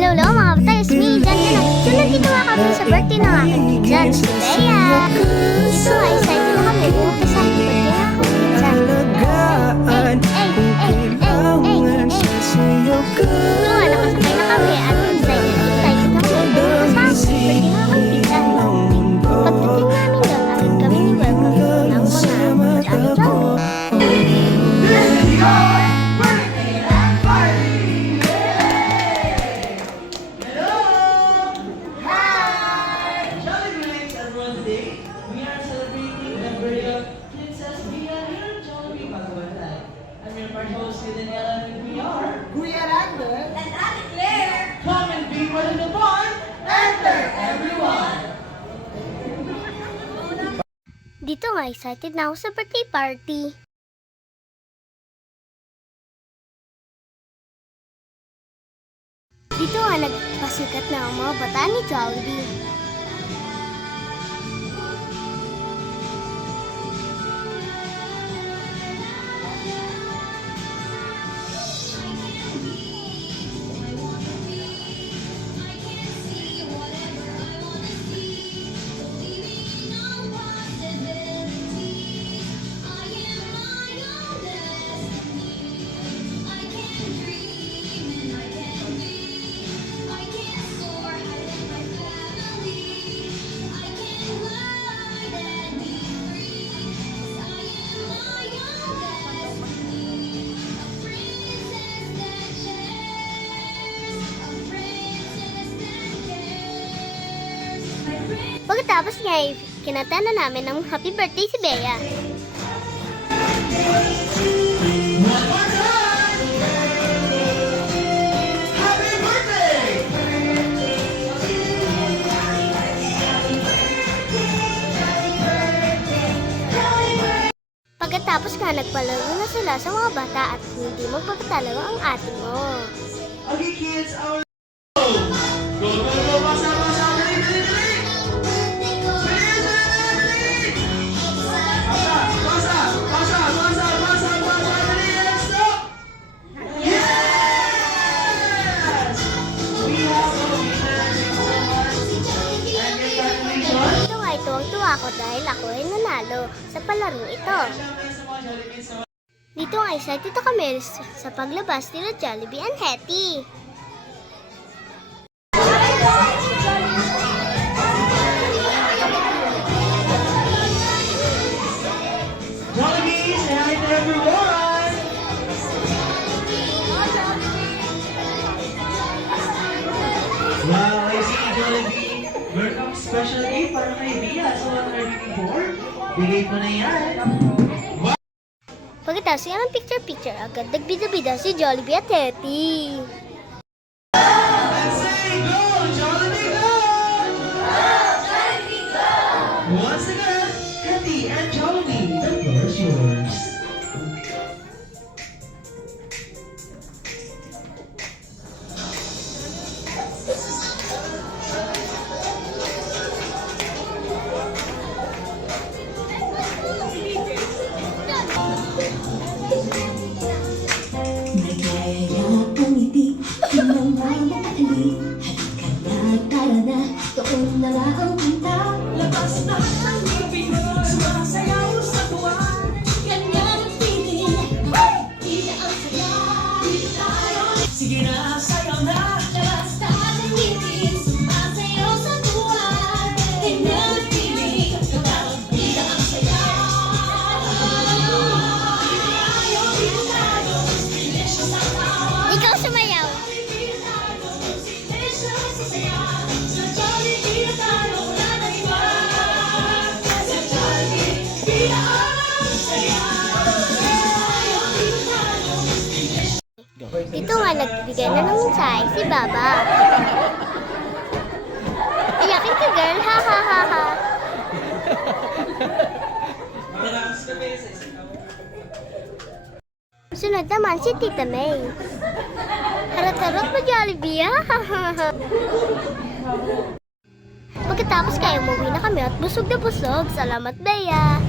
Hello mga kapatay, it's me, Jan Jan. So nandito nga kami sa birthday ng aking pinsan, si Bea. Dito nga, excited na kami. Pumunta sa birthday ng aking pinsan. Dito nga, nakasakay na kami at excited na kami. Pumunta sa birthday ng aking pinsan. Pagdating namin doon, agad kami ni welcome ng mga jolly-jolly. Today, we are celebrating the birthday of Princess Bea here at Jollibee Pagkabatay. I'm your part host, Daniela, and we are Kuya Ragnar And Ate Claire! Come and be part of the fun. Enter everyone! Dito nga, excited na ako sa birthday party. Dito nga, nagpasikat na ang mga bata ni Jollibee. Pagkatapos nga, kinanta na namin ng happy birthday si Bea. Happy birthday! Pagkatapos nga, nagpalaro na sila sa mga bata at hindi magpapatalaga ang ate mo. Okay kids, our go! Go, go, go! Basa, basa! Dali, dali, dali! Dito nga, tuwang-tuwa ako dahil ako ay nanalo sa palaro ito. Dito nga, excited ako kami sa paglabas nila Jollibee and Hetty. Jollibee, say hi to everyone! Wow, I see Jollibee. Welcome special gift para kay Bea. So, what are you looking for? Bigay mo na yan. Pagkatapos nga ng picture-picture, agad nagbida-bida si Jollibee at Hetty. Let's say go! Jollibee, go! Jollibee, go! Once again, Hetty and Jollibee, the floor is yours. Nagaya ang ngiti, pinamamaali. Halika na, tara na, doon na lang ang punta. Labas na ang gabi, sumasayaw sa buwan. Ganyan ang feeling, kita ang saya. Dito tayo, sige na, sayaw na. Labas na ang ngiti, sumasayaw sa buwan. Ganyan ang feeling, kita ang saya. Dito tayo, Ikaw sumayaw! Dito nga, nagbigay na ng mensahe si Baba. Iyakin ka, girl! Ha ha ha ha! Sunod naman si Tita May. Harap-harap mo, Jollibee, ha ha ha ha! Pagkatapos kaya umuwi na kami at busog na busog. Salamat, Bea!